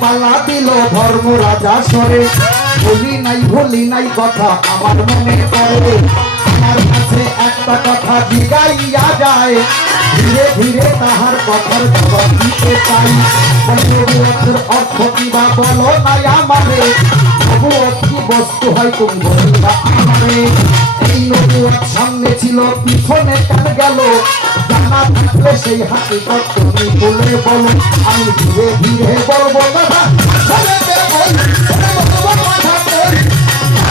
পালা দিল ধর্ম রাজা সরে। ভুলি নাই কথা আমার মনে পড়ে। আমার কাছে একটা কথা জিগাইয়া যায়, ধীরে ধীরে তাহার কথার জবাব দিতে চাই। নবুয়তের অর্থ কি বা বলো নাই আমারে, নবুয়ত কি বস্তু হয় তুমি বলিবা আমারে। এই নবুয়ত সামনে ছিল পিছনে কেন গেল, জানা থাকলে সেই হাকিকত তুমি বলে বলো। আমি ধীরে ধীরে বলবো কথা, ছেলেকে বল ছেলে বলবো কথা বল,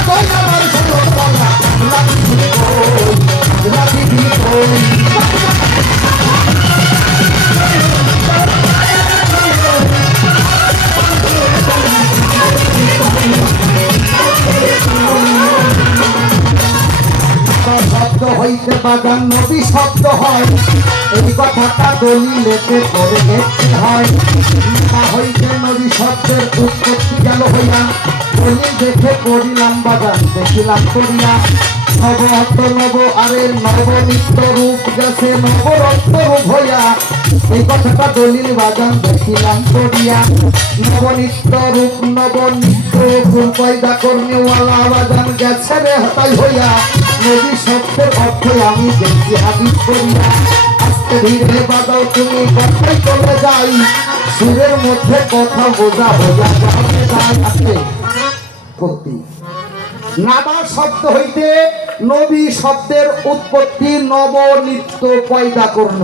কই আমার ছোট বলা লাঠি বল। শব্দ হইতে বাগান নদী শব্দ হয়, এই কথাটা দলিলেতে করে দেখতে হয়। না হইতে নদী শব্দের উৎপত্তি গেল হইয়া, দলিল দেখে করিলাম বাগান দেখিলাম করিয়া। নব অর্থ নব আরে নব নিত্য রূপ গেছে নবরত্ন রূপ হইয়া, এই কথাটা দলিল বাগান দেখিলাম করিয়া। নবনিত্য রূপ নব নিত্য ফুল পয়দা কর্মীওয়ালা বাগান গেছে রে হতাই হইয়া, নদী শব্দের অর্থে আমি দেখি হাদিস করিয়া। আস্তে ধীরে বাজাও তুমি কথাই চলে যাই, সুরের মধ্যে কথা বোঝা বোঝা যাবে যায়। আস্তে ভক্তি নাবা শব্দ হইতে নবী শব্দের উৎপত্তি, নব নিত্য পয়দা করণ